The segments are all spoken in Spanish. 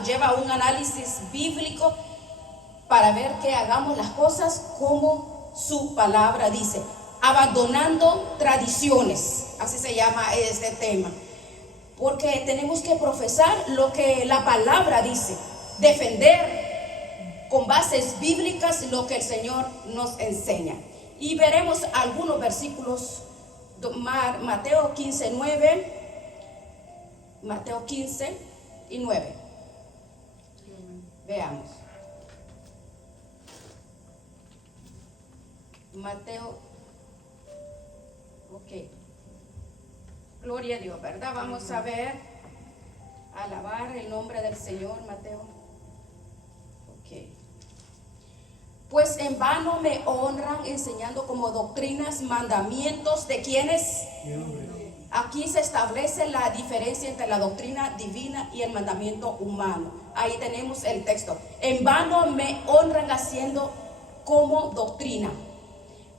nos lleva a un análisis bíblico para ver que hagamos las cosas como su palabra dice, abandonando tradiciones, así se llama este tema, porque tenemos que profesar lo que la palabra dice, defender con bases bíblicas lo que el Señor nos enseña. Y veremos algunos versículos, Mateo 15, 9, Mateo 15 y 9. Veamos. Mateo, ok. Gloria a Dios, ¿verdad? Vamos a ver, alabar el nombre del Señor, Mateo. Ok. Pues en vano me honran enseñando como doctrinas, mandamientos de quienes. Aquí se establece la diferencia entre la doctrina divina y el mandamiento humano. Ahí tenemos el texto. En vano me honran haciendo como doctrina.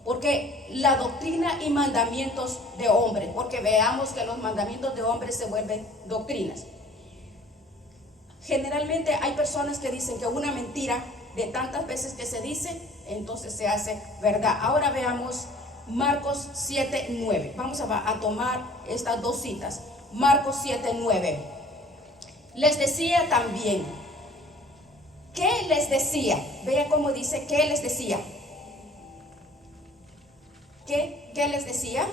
Porque la doctrina y mandamientos de hombres, porque veamos que los mandamientos de hombres se vuelven doctrinas. Generalmente hay personas que dicen que una mentira de tantas veces que se dice, entonces se hace verdad. Ahora veamos Marcos 7, 9. Vamos a tomar estas dos citas. Marcos 7, 9. Les decía también. ¿Qué les decía? Vea cómo dice, ¿qué les decía? ¿Qué les decía?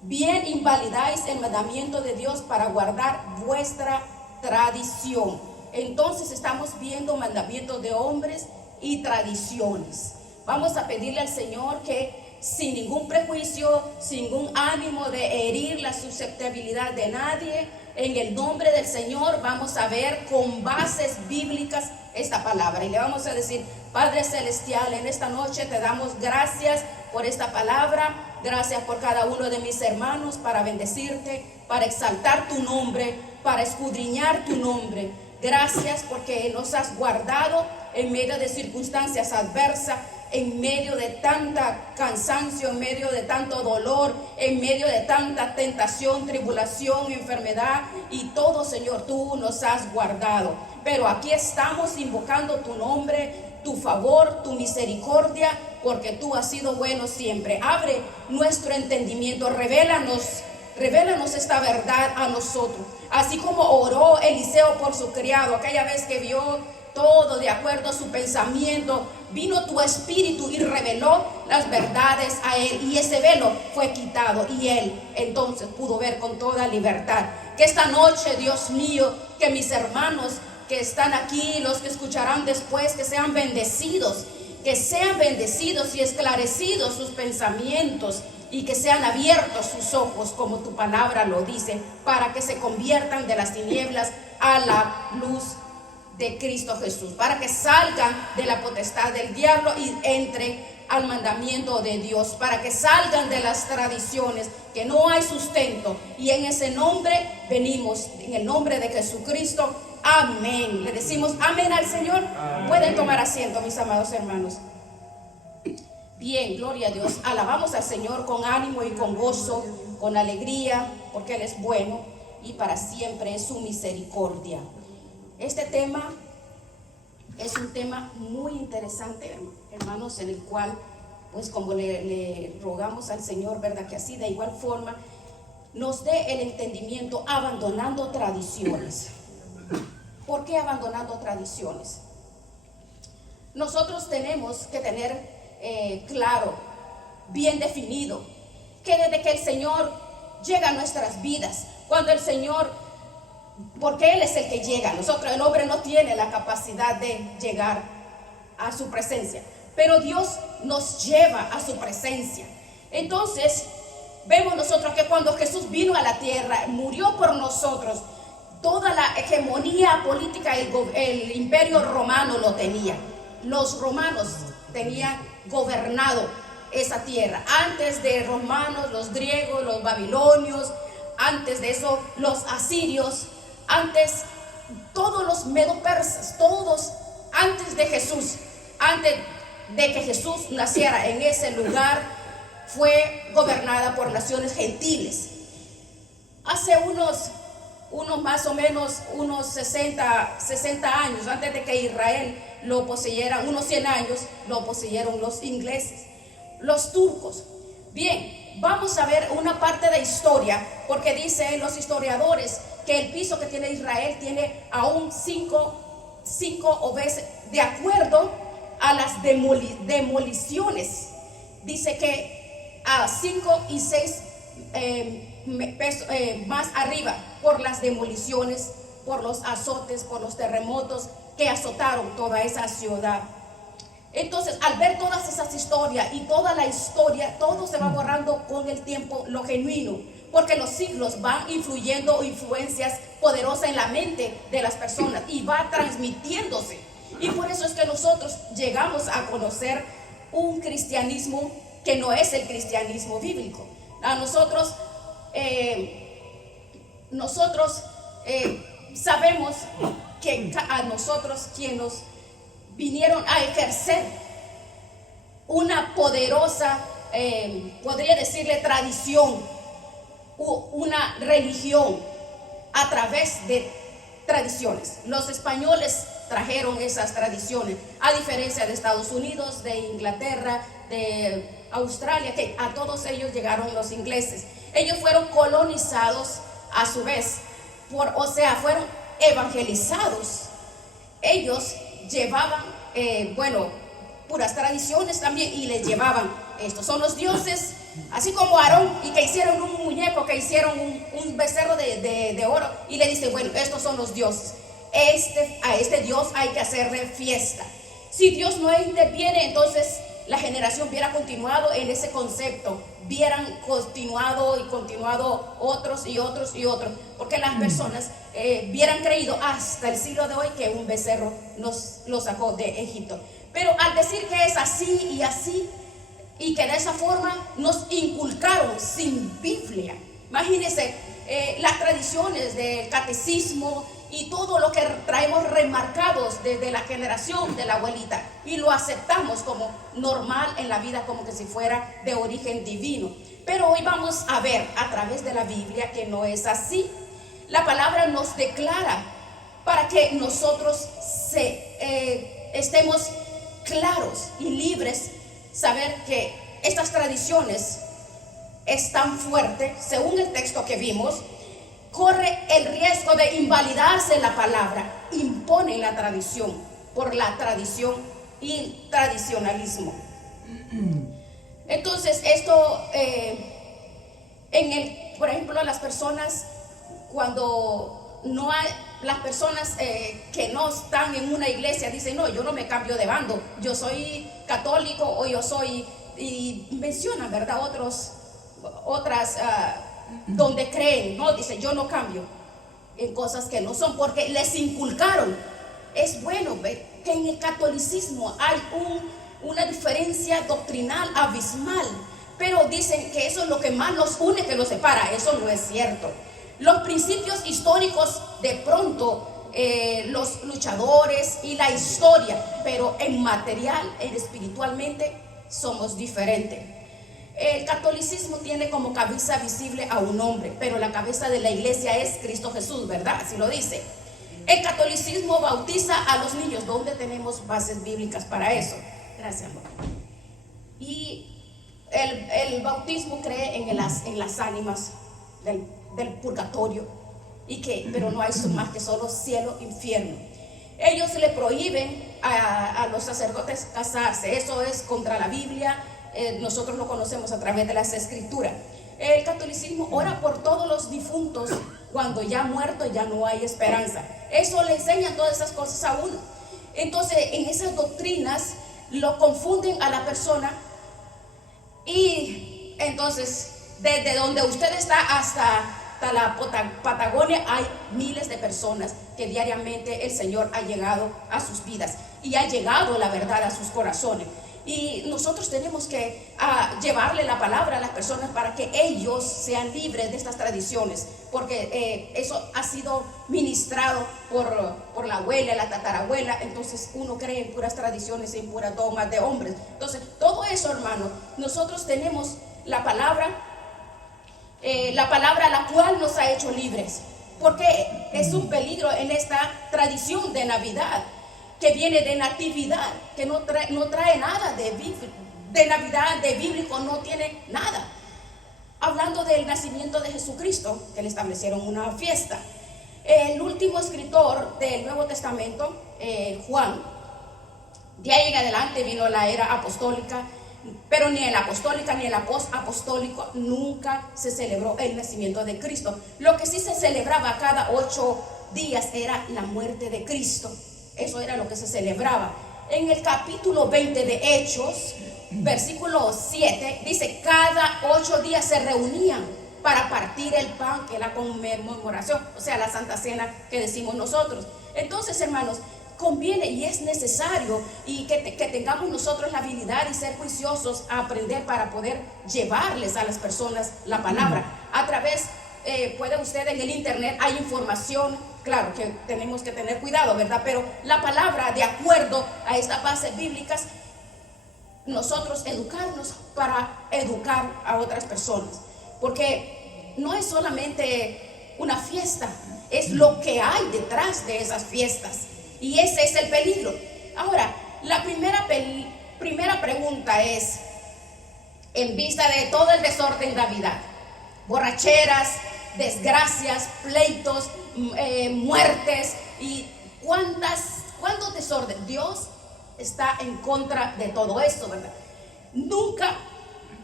Bien invalidáis el mandamiento de Dios para guardar vuestra tradición. Entonces estamos viendo mandamientos de hombres y tradiciones. Vamos a pedirle al Señor que sin ningún prejuicio, sin ningún ánimo de herir la susceptibilidad de nadie, en el nombre del Señor vamos a ver con bases bíblicas esta palabra. Y le vamos a decir, Padre Celestial, en esta noche te damos gracias por esta palabra. Gracias por cada uno de mis hermanos, para bendecirte, para exaltar tu nombre, para escudriñar tu nombre. Gracias porque nos has guardado en medio de circunstancias adversas, en medio de tanta cansancio, en medio de tanto dolor, en medio de tanta tentación, tribulación, enfermedad y todo, Señor, tú nos has guardado. Pero aquí estamos invocando tu nombre, tu favor, tu misericordia, porque tú has sido bueno siempre. Abre nuestro entendimiento, revélanos esta verdad a nosotros. Así como oró Eliseo por su criado, aquella vez que vio todo de acuerdo a su pensamiento, vino tu espíritu y reveló las verdades a él, y ese velo fue quitado y él entonces pudo ver con toda libertad. Que esta noche, Dios mío, que mis hermanos que están aquí, los que escucharán después, que sean bendecidos y esclarecidos sus pensamientos, y que sean abiertos sus ojos, como tu palabra lo dice, para que se conviertan de las tinieblas a la luz de Cristo Jesús, para que salgan de la potestad del diablo y entren al mandamiento de Dios, para que salgan de las tradiciones que no hay sustento. Y en ese nombre venimos, en el nombre de Jesucristo. Amén. Le decimos amén al Señor. Amén. Pueden tomar asiento, mis amados hermanos. Bien, gloria a Dios. Alabamos al Señor con ánimo y con gozo, con alegría, porque Él es bueno y para siempre es su misericordia. Este tema es un tema muy interesante, hermanos, en el cual, pues como le rogamos al Señor, ¿verdad? Que así de igual forma nos dé el entendimiento, abandonando tradiciones. ¿Por qué abandonando tradiciones? Nosotros tenemos que tener claro, bien definido, que desde que el Señor llega a nuestras vidas, cuando el Señor, porque Él es el que llega, nosotros, el hombre no tiene la capacidad de llegar a su presencia, pero Dios nos lleva a su presencia. Entonces vemos nosotros que cuando Jesús vino a la tierra, murió por nosotros, toda la hegemonía política, el imperio romano lo tenía. Los romanos tenían gobernado esa tierra. Antes de romanos, los griegos, los babilonios, antes de eso los asirios, antes todos los medo-persas, todos antes de Jesús, antes de que Jesús naciera en ese lugar, fue gobernada por naciones gentiles. Hace unos más o menos unos 60 años antes de que Israel lo poseyera, unos 100 años lo poseyeron los ingleses, los turcos. Bien, vamos a ver una parte de historia, porque dicen los historiadores que el piso que tiene Israel tiene aún cinco veces, de acuerdo a las demoliciones, dice que a 5 y 6 más arriba, por las demoliciones, por los azotes, por los terremotos que azotaron toda esa ciudad. Entonces, al ver todas esas historias y toda la historia, todo se va borrando con el tiempo, lo genuino, porque los siglos van influyendo influencias poderosas en la mente de las personas y va transmitiéndose. Y por eso es que nosotros llegamos a conocer un cristianismo que no es el cristianismo bíblico. A nosotros sabemos que a nosotros quienes nos vinieron a ejercer una poderosa, podría decirle tradición, una religión a través de tradiciones. Los españoles trajeron esas tradiciones, a diferencia de Estados Unidos, de Inglaterra, de Australia, que a todos ellos llegaron los ingleses. Ellos fueron colonizados a su vez, fueron evangelizados. Ellos llevaban, puras tradiciones también, y les llevaban, estos son los dioses, así como Aarón, y que hicieron un muñeco, que hicieron un becerro de oro, y le dicen, bueno, estos son los dioses, a este Dios hay que hacerle fiesta. Si Dios no interviene, entonces la generación hubiera continuado en ese concepto, hubieran continuado otros y otros y otros, porque las personas hubieran creído hasta el siglo de hoy que un becerro lo sacó de Egipto. Pero al decir que es así y así, y que de esa forma nos inculcaron sin Biblia, imagínense las tradiciones del catecismo y todo lo que traemos remarcados desde la generación de la abuelita, y lo aceptamos como normal en la vida, como que si fuera de origen divino. Pero hoy vamos a ver a través de la Biblia que no es así. La palabra nos declara para que nosotros estemos claros y libres, saber que estas tradiciones es tan fuerte, según el texto que vimos, corre el riesgo de invalidarse la palabra, impone la tradición por la tradición y tradicionalismo. Entonces esto, por ejemplo, las personas, cuando no hay, las personas que no están en una iglesia dicen, no, yo no me cambio de bando, yo soy católico o yo soy, y mencionan, ¿verdad?, otras donde creen, no, dice, yo no cambio en cosas que no son, porque les inculcaron. Es bueno ver que en el catolicismo hay una diferencia doctrinal abismal, pero dicen que eso es lo que más los une, que los separa. Eso no es cierto. Los principios históricos, de pronto, los luchadores y la historia, pero en material, espiritualmente, somos diferentes. El catolicismo tiene como cabeza visible a un hombre, pero la cabeza de la iglesia es Cristo Jesús, ¿verdad? Así lo dice. El catolicismo bautiza a los niños. ¿Dónde tenemos bases bíblicas para eso? Gracias, amor. Y el bautismo cree en las ánimas del purgatorio, pero no hay más que solo cielo, infierno. Ellos le prohíben a los sacerdotes casarse. Eso es contra la Biblia. Nosotros lo conocemos a través de las escrituras. El catolicismo ora por todos los difuntos cuando ya muerto ya no hay esperanza. Eso le enseñan todas esas cosas a uno. Entonces, en esas doctrinas lo confunden a la persona, y entonces desde donde usted está hasta la Patagonia hay miles de personas que diariamente el Señor ha llegado a sus vidas y ha llegado la verdad a sus corazones. Y nosotros tenemos que llevarle la palabra a las personas para que ellos sean libres de estas tradiciones, porque eso ha sido ministrado por la abuela, la tatarabuela. Entonces uno cree en puras tradiciones, en puras dogmas de hombres. Entonces todo eso, hermano, nosotros tenemos la palabra la cual nos ha hecho libres. porque es un peligro en esta tradición de Navidad, que viene de natividad, que no trae nada de Navidad, de bíblico, no tiene nada. Hablando del nacimiento de Jesucristo, que le establecieron una fiesta. El último escritor del Nuevo Testamento, Juan, de ahí en adelante vino la era apostólica, pero ni en la apostólica ni en la post-apostólico nunca se celebró el nacimiento de Cristo. Lo que sí se celebraba cada 8 días era la muerte de Cristo. Eso era lo que se celebraba. En el capítulo 20 de Hechos, versículo 7, dice: cada 8 días se reunían para partir el pan, que es la conmemoración, o sea, la Santa Cena que decimos nosotros. Entonces, hermanos, conviene y es necesario y que tengamos nosotros la habilidad y ser juiciosos a aprender para poder llevarles a las personas la palabra. A través, puede usted en el internet, hay información, claro que tenemos que tener cuidado, ¿verdad? Pero la palabra, de acuerdo a estas bases bíblicas, nosotros educarnos para educar a otras personas, porque no es solamente una fiesta, es lo que hay detrás de esas fiestas, y ese es el peligro. Ahora, la primera pregunta es, en vista de todo el desorden de Navidad, borracheras, desgracias, pleitos, muertes y cuánto desorden, Dios está en contra de todo esto, ¿verdad? Nunca,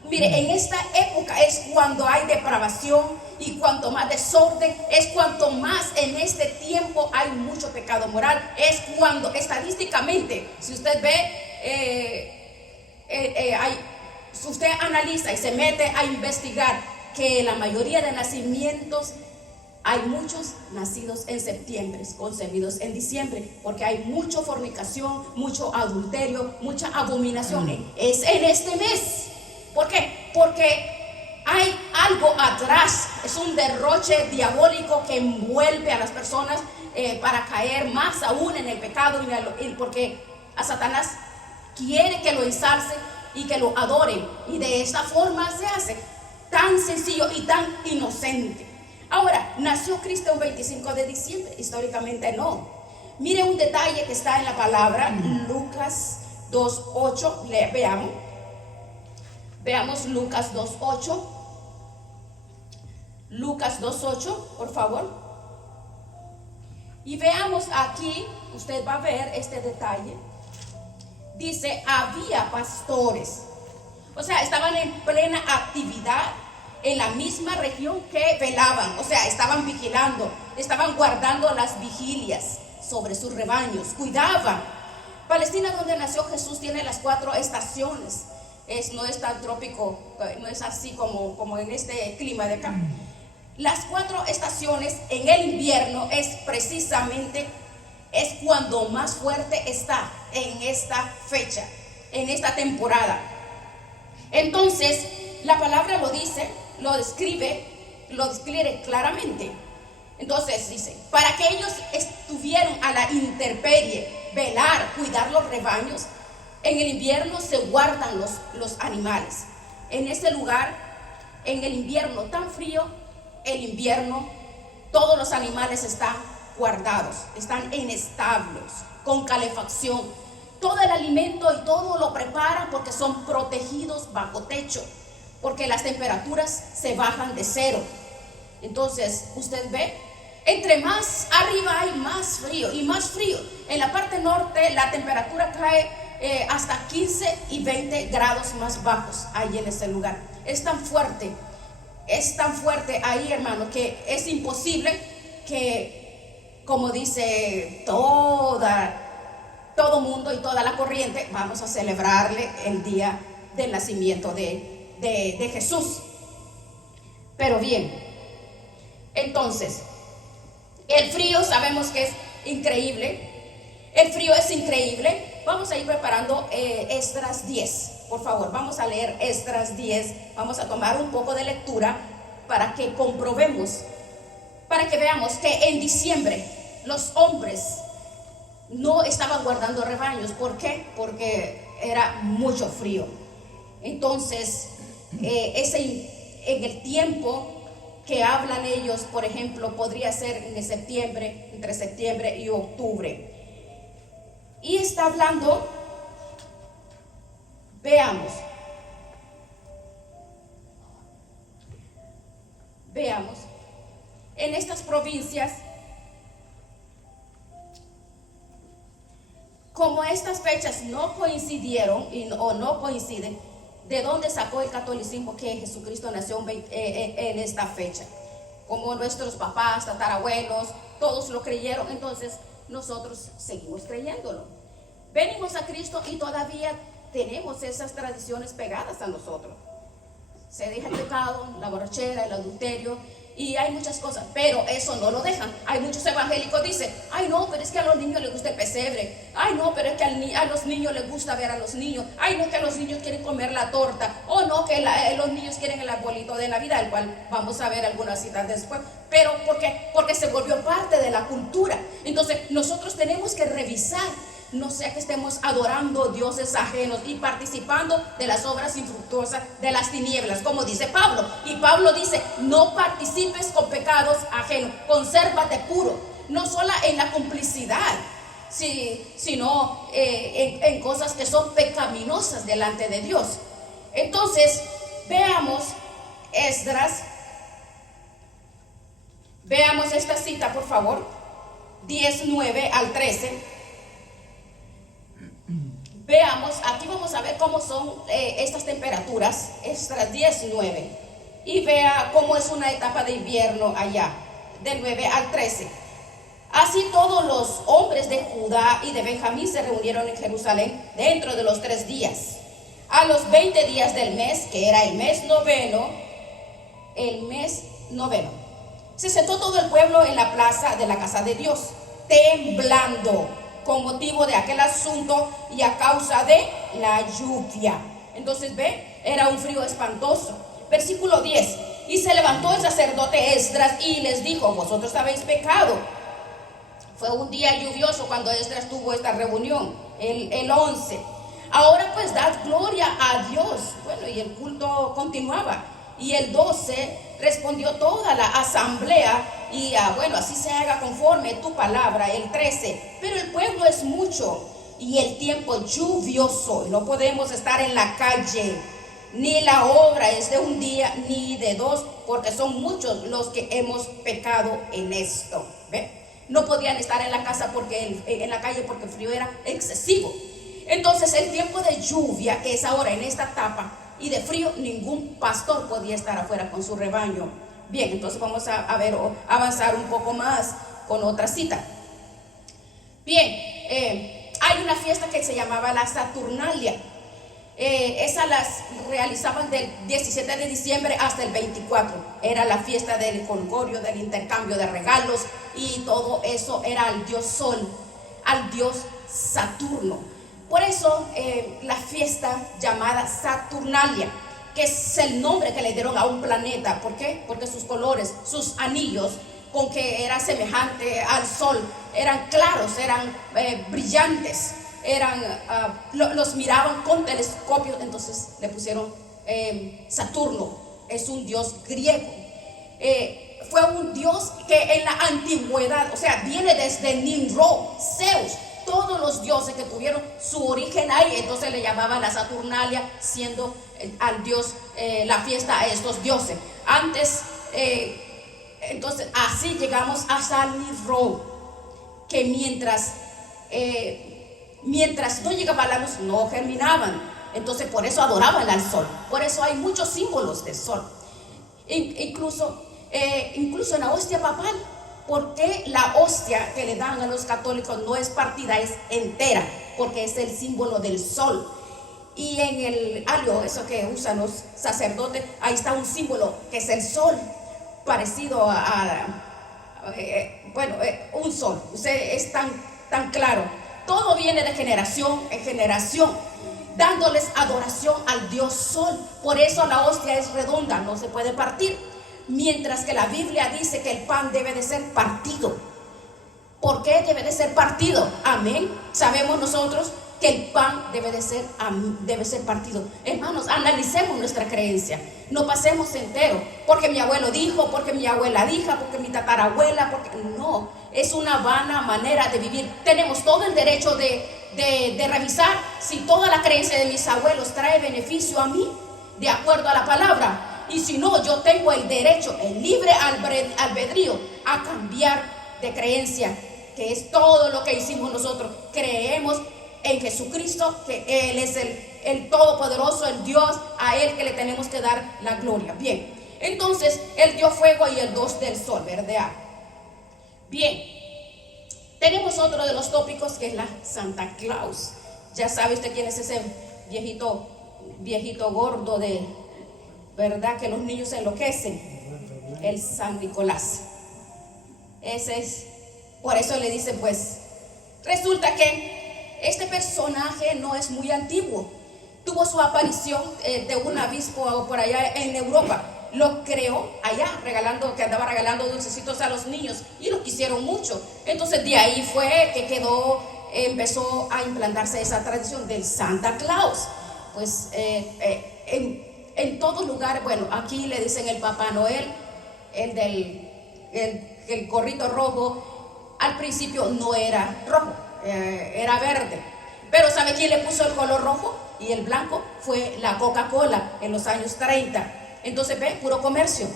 mire, en esta época es cuando hay depravación, y cuanto más desorden, es cuanto más en este tiempo hay mucho pecado moral. Es cuando estadísticamente, si usted ve, si usted analiza y se mete a investigar, que la mayoría de nacimientos, hay muchos nacidos en septiembre, concebidos en diciembre, porque hay mucha fornicación, mucho adulterio, mucha abominación. Es en este mes. ¿Por qué? Porque hay algo atrás, es un derroche diabólico que envuelve a las personas para caer más aún en el pecado, porque a Satanás quiere que lo ensalce y que lo adoren, y de esta forma se hace tan sencillo y tan inocente. Ahora, ¿nació Cristo un 25 de diciembre? Históricamente no. Mire un detalle que está en la palabra, Lucas 2:8, veamos Lucas 2:8. Lucas 2:8, por favor. Y veamos aquí, usted va a ver este detalle. Dice, había pastores. O sea, estaban en plena actividad en la misma región que velaban. O sea, estaban vigilando, estaban guardando las vigilias sobre sus rebaños, cuidaban. Palestina, donde nació Jesús, tiene las 4 estaciones. No es tan trópico, no es así como en este clima de acá. Las 4 estaciones en el invierno es precisamente, es cuando más fuerte está en esta fecha, en esta temporada. Entonces, la palabra lo dice, lo describe claramente. Entonces dice, para que ellos estuvieran a la intemperie, velar, cuidar los rebaños. En el invierno se guardan los animales. En ese lugar, en el invierno tan frío, el invierno, todos los animales están guardados, están en establos, con calefacción. Todo el alimento y todo lo preparan porque son protegidos bajo techo, porque las temperaturas se bajan de 0. Entonces, usted ve, entre más arriba hay más frío y más frío. En la parte norte la temperatura cae hasta 15 y 20 grados más bajos ahí en ese lugar. Es tan fuerte ahí, hermano, que es imposible que, como dice todo mundo y toda la corriente, vamos a celebrarle el día del nacimiento de Jesús. Pero bien, entonces, el frío sabemos que es increíble. El frío es increíble. Vamos a ir preparando Esdras 10. Por favor, vamos a leer Esdras 10. Vamos a tomar un poco de lectura para que comprobemos, para que veamos que en diciembre los hombres no estaban guardando rebaños. ¿Por qué? Porque era mucho frío. Entonces, en el tiempo que hablan ellos, por ejemplo, podría ser en septiembre, entre septiembre y octubre. Y está hablando, veamos, en estas provincias, como estas fechas no coincidieron o no coinciden, ¿de dónde sacó el catolicismo que Jesucristo nació en esta fecha? Como nuestros papás, tatarabuelos, todos lo creyeron, entonces nosotros seguimos creyéndolo. Venimos a Cristo y todavía tenemos esas tradiciones pegadas a nosotros. Se deja el pecado, la borrachera, el adulterio, y hay muchas cosas, pero eso no lo dejan. Hay muchos evangélicos que dicen, ay no, pero es que a los niños les gusta el pesebre, ay no, pero es que a los niños les gusta ver a los niños, ay no, que a los niños quieren comer la torta, o no, que los niños quieren el arbolito de Navidad, el cual vamos a ver algunas citas después, pero porque se volvió parte de la cultura. Entonces nosotros tenemos que revisar, no sea que estemos adorando dioses ajenos y participando de las obras infructuosas de las tinieblas, como dice Pablo. Y Pablo dice, no participes con pecados ajenos, consérvate puro, no solo en la complicidad, sino en cosas que son pecaminosas delante de Dios. Entonces, veamos Esdras, veamos esta cita, por favor, 19 al 13. Veamos, aquí vamos a ver cómo son estas temperaturas, Esdras 19, y vea cómo es una etapa de invierno allá, del 9 al 13. Así todos los hombres de Judá y de Benjamín se reunieron en Jerusalén dentro de los 3 días. A los 20 días del mes, que era el mes noveno, se sentó todo el pueblo en la plaza de la casa de Dios, temblando con motivo de aquel asunto y a causa de la lluvia. Entonces era un frío espantoso. Versículo 10. Y se levantó el sacerdote Esdras y les dijo, vosotros habéis pecado. Fue un día lluvioso cuando Esdras tuvo esta reunión, el 11. Ahora pues dad gloria a Dios. Bueno, y el culto continuaba. Y el 12 respondió toda la asamblea y bueno, así se haga conforme tu palabra. El 13, pero el pueblo es mucho y el tiempo lluvioso, y no podemos estar en la calle, ni la obra es de un día ni de 2, porque son muchos los que hemos pecado en esto. ¿Ve? No podían estar en la casa en la calle porque el frío era excesivo. Entonces el tiempo de lluvia, que es ahora en esta etapa, y de frío, ningún pastor podía estar afuera con su rebaño. Bien, entonces vamos a ver o avanzar un poco más con otra cita. Bien, hay una fiesta que se llamaba la Saturnalia. Esas las realizaban del 17 de diciembre hasta el 24. Era la fiesta del jolgorio, del intercambio de regalos, y todo eso era al dios Sol, al dios Saturno. Por eso la fiesta llamada Saturnalia, que es el nombre que le dieron a un planeta. ¿Por qué? Porque sus colores, sus anillos, con que era semejante al sol, eran claros, eran brillantes, los miraban con telescopios, entonces le pusieron Saturno. Es un dios griego. Fue un dios que en la antigüedad, o sea, viene desde Nimrod, Zeus. Todos los dioses que tuvieron su origen ahí, entonces le llamaban la Saturnalia, siendo al dios la fiesta a estos dioses. Antes, entonces así llegamos hasta Nimrod, que mientras no llegaba la luz, no germinaban. Entonces por eso adoraban al sol. Por eso hay muchos símbolos del sol. Incluso en la hostia papal. ¿Por qué la hostia que le dan a los católicos no es partida, es entera? Porque es el símbolo del sol. Y en el alio, eso que usan los sacerdotes, ahí está un símbolo que es el sol, parecido un sol. Es tan claro. Todo viene de generación en generación, dándoles adoración al dios sol. Por eso la hostia es redonda, no se puede partir. Mientras que la Biblia dice que el pan debe de ser partido. ¿Por qué debe de ser partido? Amén. Sabemos nosotros que el pan debe ser partido. Hermanos, analicemos nuestra creencia. No pasemos entero. Porque mi abuelo dijo, porque mi abuela dijo, porque mi tatarabuela, porque no. Es una vana manera de vivir. Tenemos todo el derecho de revisar si toda la creencia de mis abuelos trae beneficio a mí, de acuerdo a la palabra. Y si no, yo tengo el derecho, el libre albedrío a cambiar de creencia, que es todo lo que hicimos nosotros. Creemos en Jesucristo, que Él es el Todopoderoso, el Dios, a Él que le tenemos que dar la gloria. Bien, entonces Él dio fuego y el dos del sol, ¿verdad? Bien, tenemos otro de los tópicos que es la Santa Claus. Ya sabe usted quién es ese viejito gordo de, ¿verdad? Que los niños se enloquecen. El San Nicolás. Ese es, por eso le dicen, pues, resulta que este personaje no es muy antiguo. Tuvo su aparición de un obispo por allá en Europa. Lo creó allá, que andaba regalando dulcecitos a los niños, y lo quisieron mucho. Entonces de ahí fue que empezó a implantarse esa tradición del Santa Claus. Pues en todo lugar, bueno, aquí le dicen el Papá Noel, el gorrito rojo. Al principio no era rojo, era verde. Pero ¿sabe quién le puso el color rojo y el blanco? Fue la Coca-Cola en los años 30. Entonces ve, puro comercio.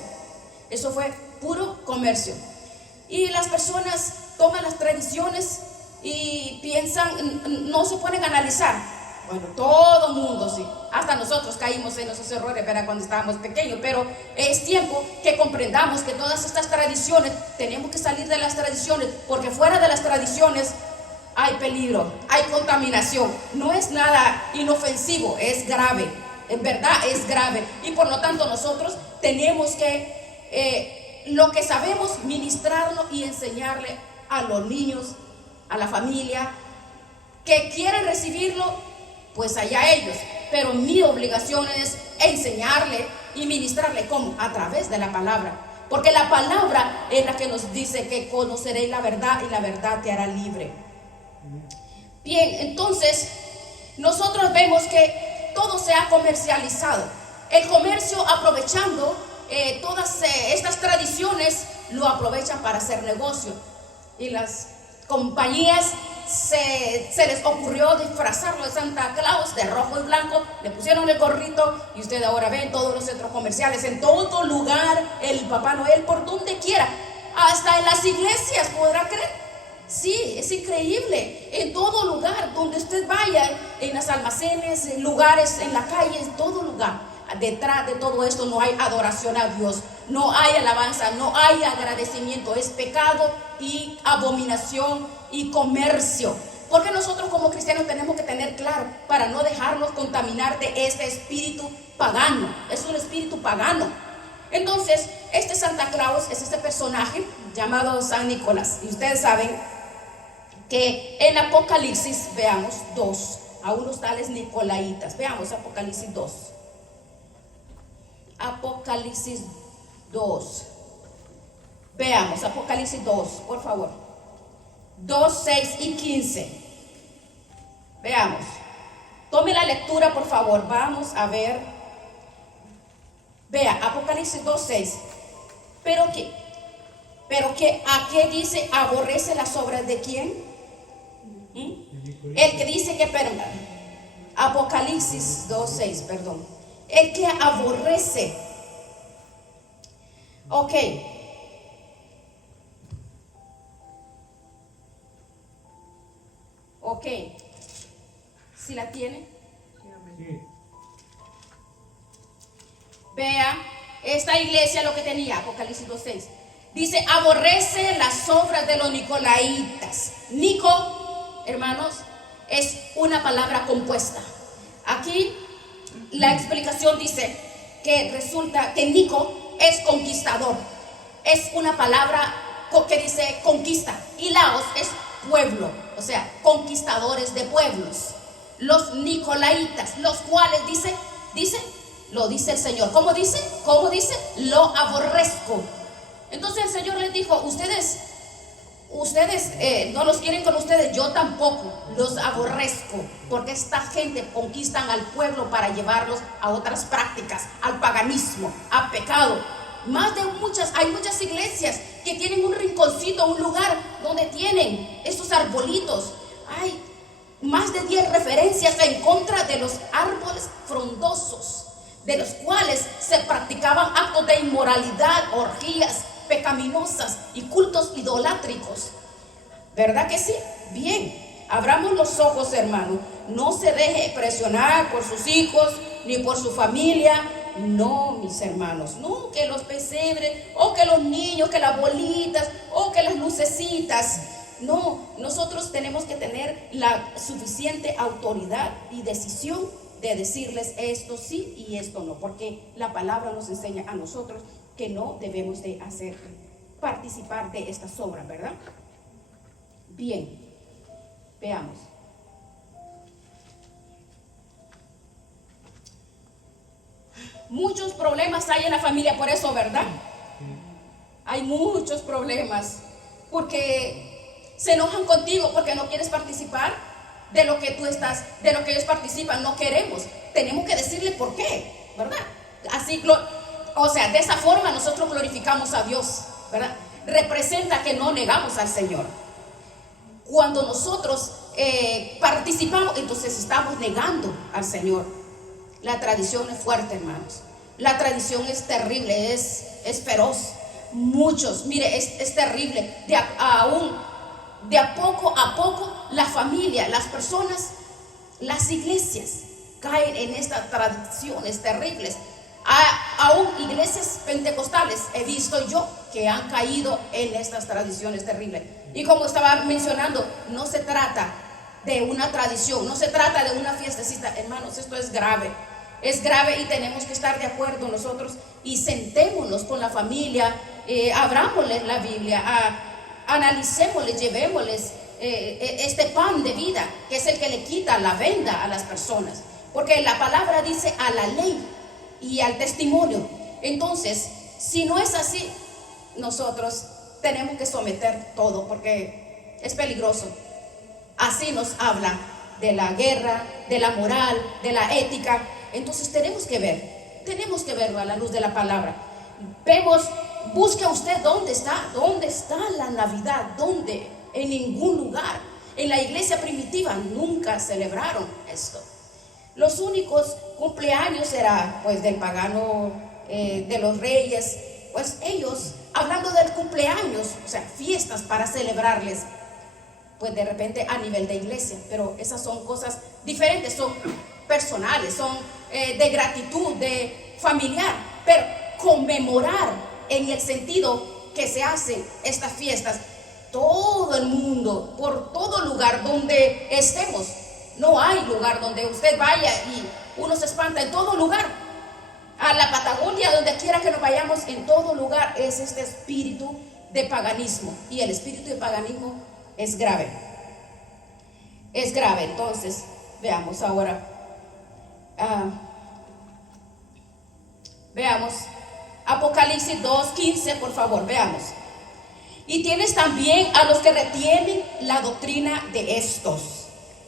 Eso fue puro comercio. Y las personas toman las tradiciones y piensan, no se ponen a analizar. Bueno, todo mundo sí, hasta nosotros caímos en esos errores, ¿verdad? Cuando estábamos pequeños. Pero es tiempo que comprendamos que todas estas tradiciones, tenemos que salir de las tradiciones, porque fuera de las tradiciones hay peligro, hay contaminación. No es nada inofensivo, es grave, en verdad es grave. Y por lo tanto nosotros tenemos que, lo que sabemos, ministrarlo y enseñarle a los niños, a la familia que quieren recibirlo, pues allá ellos. Pero mi obligación es enseñarle y ministrarle. ¿Cómo? A través de la palabra. Porque la palabra es la que nos dice que conoceréis la verdad y la verdad te hará libre. Bien, entonces nosotros vemos que todo se ha comercializado. El comercio, aprovechando todas estas tradiciones, lo aprovechan para hacer negocio. Y las compañías se les ocurrió disfrazarlo de Santa Claus de rojo y blanco, le pusieron el gorrito y usted ahora ve en todos los centros comerciales, en todo lugar, el Papá Noel por donde quiera, hasta en las iglesias, ¿podrá creer? Sí, es increíble. En todo lugar donde usted vaya, en los almacenes, en lugares, en la calle, en todo lugar. Detrás de todo esto no hay adoración a Dios, no hay alabanza, no hay agradecimiento. Es pecado y abominación y comercio. Porque nosotros como cristianos tenemos que tener claro, para no dejarnos contaminar de este espíritu pagano. Es un espíritu pagano. Entonces, este Santa Claus es este personaje llamado San Nicolás. Y ustedes saben que en Apocalipsis, veamos 2, a unos tales Nicolaitas. Veamos Apocalipsis 2. Apocalipsis 2. Veamos Apocalipsis 2, por favor. 2, 6 y 15. Veamos. Tome la lectura, por favor. Vamos a ver. Vea, Apocalipsis 2, 6. Pero que ¿a qué dice? ¿Aborrece las obras de quién? El que dice que Apocalipsis 2, 6, perdón. El que aborrece. Ok. Ok. ¿Sí la tiene? Sí. Vea, esta iglesia lo que tenía, Apocalipsis 2:6. Dice, aborrece las obras de los nicolaitas. Nico, hermanos, es una palabra compuesta. Aquí la explicación dice que resulta que Nico es conquistador. Es una palabra que dice conquista. Y Laos es pueblo, o sea, conquistadores de pueblos. Los nicolaitas, los cuales lo dice el Señor. ¿Cómo dice? ¿Cómo dice? Lo aborrezco. Entonces el Señor les dijo, ustedes ustedes no los quieren con ustedes, yo tampoco, los aborrezco, porque esta gente conquistan al pueblo para llevarlos a otras prácticas, al paganismo, al pecado. Hay muchas iglesias que tienen un rinconcito, un lugar donde tienen estos arbolitos. Hay más de 10 referencias en contra de los árboles frondosos, de los cuales se practicaban actos de inmoralidad, orgías pecaminosas y cultos idolátricos. ¿Verdad que sí? Bien, abramos los ojos, hermano. No se deje presionar por sus hijos ni por su familia. No, mis hermanos, no que los pesebres, o que los niños, que las bolitas, o que las lucecitas. No, nosotros tenemos que tener la suficiente autoridad y decisión de decirles esto sí y esto no, porque la palabra nos enseña a nosotros que no debemos de hacer participar de estas obras, ¿verdad? Bien, veamos. Muchos problemas hay en la familia por eso, ¿verdad? Hay muchos problemas porque se enojan contigo porque no quieres participar de lo que tú estás, de lo que ellos participan. No queremos, tenemos que decirle por qué, ¿verdad? Así, o sea, de esa forma nosotros glorificamos a Dios, ¿verdad? Representa que no negamos al Señor. Cuando nosotros participamos, entonces estamos negando al Señor. La tradición es fuerte, hermanos. La tradición es terrible, es feroz. Muchos, mire, es terrible. De a poco a poco, la familia, las personas, las iglesias caen en estas tradiciones terribles. Aún iglesias pentecostales he visto yo que han caído en estas tradiciones terribles. Y como estaba mencionando, no se trata de una tradición, no se trata de una fiestecita. Hermanos, esto es grave y tenemos que estar de acuerdo nosotros y sentémonos con la familia, abrámosles la Biblia, analicémosles, llevémosles este pan de vida, que es el que le quita la venda a las personas, porque la palabra dice a la ley y al testimonio. Entonces, si no es así, nosotros tenemos que someter todo, porque es peligroso. Así nos habla de la guerra, de la moral, de la ética. Entonces tenemos que verlo a la luz de la palabra. Busque usted dónde está la Navidad, dónde, en ningún lugar. En la iglesia primitiva nunca celebraron esto. Los únicos cumpleaños era pues del pagano, de los reyes, pues ellos hablando del cumpleaños, o sea, fiestas para celebrarles, pues de repente a nivel de iglesia, pero esas son cosas diferentes, son personales, son de gratitud, de familiar, pero conmemorar en el sentido que se hacen estas fiestas, todo el mundo, por todo lugar donde estemos. No hay lugar donde usted vaya y uno se espanta. En todo lugar, a la Patagonia, donde quiera que nos vayamos, en todo lugar es este espíritu de paganismo. Y el espíritu de paganismo es grave. Es grave. Entonces, veamos ahora. Veamos Apocalipsis 2:15, por favor, veamos. Y tienes también a los que retienen la doctrina de estos.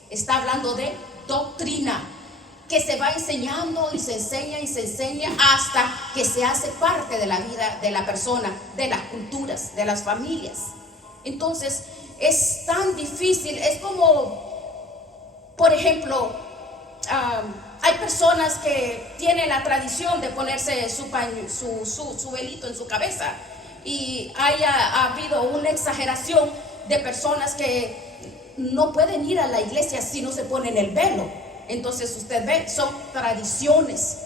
Está hablando de doctrina, que se va enseñando y se enseña hasta que se hace parte de la vida de la persona, de las culturas, de las familias. Entonces es tan difícil, es como, por ejemplo, hay personas que tienen la tradición de ponerse su velito en su cabeza, y ha habido una exageración de personas que no pueden ir a la iglesia si no se ponen el velo. Entonces usted ve, son tradiciones,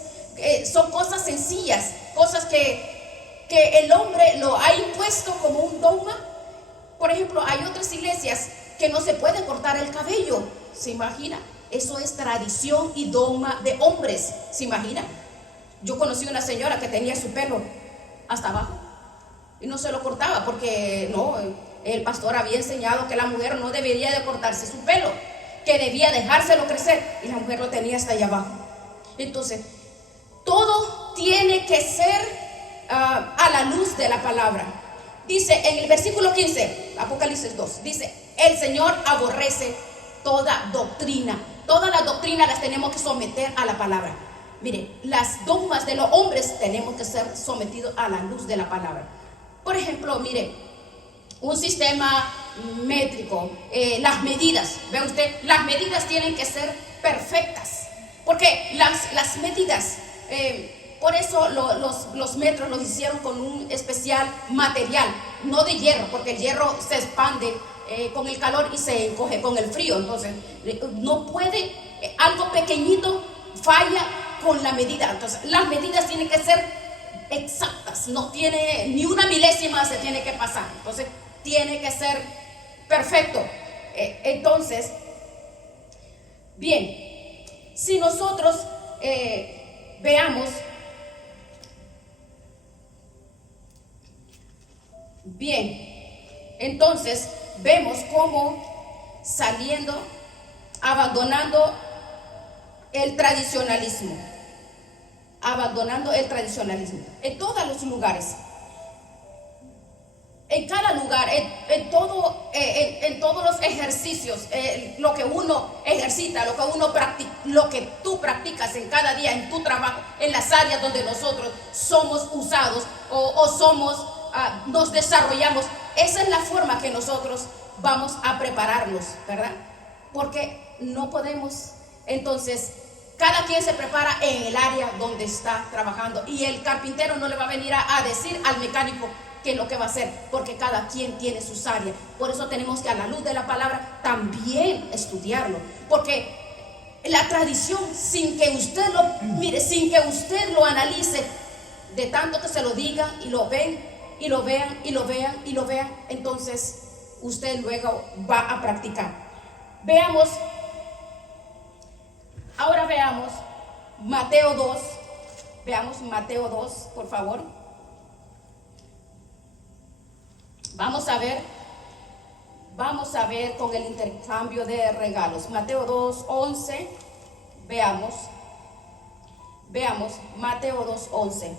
son cosas sencillas, cosas que el hombre lo ha impuesto como un dogma. Por ejemplo, hay otras iglesias que no se puede cortar el cabello. ¿Se imagina? Eso es tradición y dogma de hombres. ¿Se imagina? Yo conocí una señora que tenía su pelo hasta abajo y no se lo cortaba porque no, el pastor había enseñado que la mujer no debería de cortarse su pelo, que debía dejárselo crecer, y la mujer lo tenía hasta allá abajo. Entonces, todo tiene que ser a la luz de la palabra. Dice en el versículo 15, Apocalipsis 2, dice, el Señor aborrece toda doctrina. Todas las doctrinas las tenemos que someter a la palabra. Mire, las dogmas de los hombres tenemos que ser sometidos a la luz de la palabra. Por ejemplo, mire, un sistema métrico, las medidas, ve usted, las medidas tienen que ser perfectas, porque las medidas, por eso los metros los hicieron con un especial material, no de hierro, porque el hierro se expande con el calor y se encoge con el frío. Entonces no puede, algo pequeñito falla con la medida. Entonces las medidas tienen que ser exactas, no tiene ni una milésima se tiene que pasar. Entonces tiene que ser perfecto. Entonces, bien, si nosotros veamos, bien, entonces vemos cómo saliendo, abandonando el tradicionalismo en todos los lugares, en cada lugar, en todos los ejercicios, lo que uno ejercita, lo que tú practicas en cada día, en tu trabajo, en las áreas donde nosotros somos usados o nos desarrollamos. Esa es la forma que nosotros vamos a prepararnos, ¿verdad? Porque no podemos, entonces, cada quien se prepara en el área donde está trabajando, y el carpintero no le va a venir a decir al mecánico qué es lo que va a hacer, porque cada quien tiene sus áreas. Por eso tenemos que, a la luz de la palabra, también estudiarlo, porque la tradición, sin que usted lo mire, sin que usted lo analice, de tanto que se lo digan y lo ven y lo vean y lo vean y lo vean, entonces usted luego va a practicar. Ahora veamos Mateo 2. Veamos Mateo 2, por favor. Vamos a ver con el intercambio de regalos. Mateo 2, 11. Veamos Mateo 2, 11.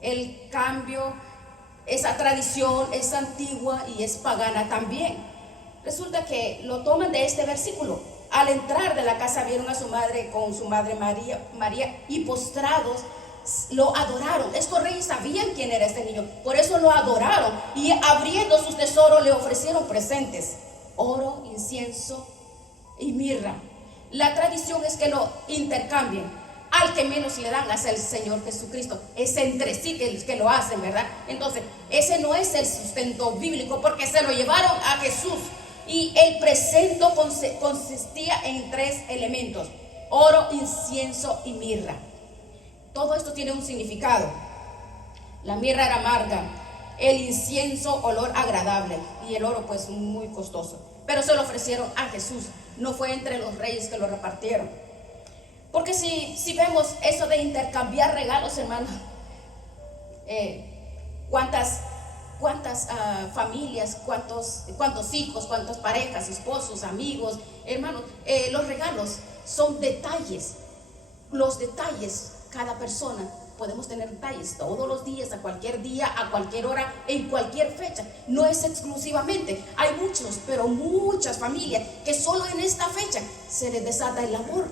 El cambio, esa tradición es antigua y es pagana también. Resulta que lo toman de este versículo. Al entrar de la casa vieron a su madre con su madre María y postrados lo adoraron. Estos reyes sabían quién era este niño, por eso lo adoraron, y abriendo sus tesoros le ofrecieron presentes: oro, incienso y mirra. La tradición es que lo intercambien. Al que menos le dan es el Señor Jesucristo. Es entre sí que lo hacen, ¿verdad? Entonces ese no es el sustento bíblico, porque se lo llevaron a Jesús. Y el presente consistía en 3 elementos: oro, incienso y mirra. Todo esto tiene un significado. La mirra era amarga, el incienso olor agradable, y el oro pues muy costoso. Pero se lo ofrecieron a Jesús, no fue entre los reyes que lo repartieron. Porque si vemos eso de intercambiar regalos, hermano, ¿cuántas familias, cuántos hijos, cuántas parejas, esposos, amigos, hermanos? Los regalos son detalles. Los detalles, cada persona podemos tener detalles todos los días, a cualquier día, a cualquier hora, en cualquier fecha. No es exclusivamente. Hay muchas familias que solo en esta fecha se les desata el amor.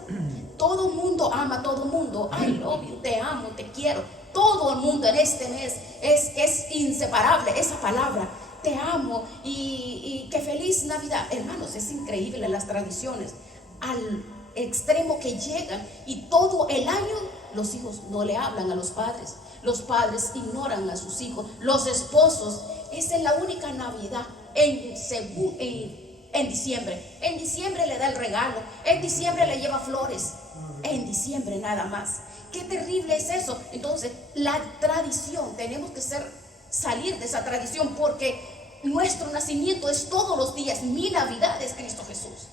Todo el mundo ama a todo el mundo. I love you, te amo, te quiero. Todo el mundo en este mes es inseparable esa palabra, te amo y qué feliz Navidad. Hermanos, es increíble las tradiciones al extremo que llegan, y todo el año los hijos no le hablan a los padres ignoran a sus hijos, los esposos. Esa es la única Navidad en diciembre. En diciembre le da el regalo, en diciembre le lleva flores, en diciembre nada más. Qué terrible es eso. Entonces la tradición, tenemos que salir de esa tradición, porque nuestro nacimiento es todos los días. Mi Navidad es Cristo Jesús,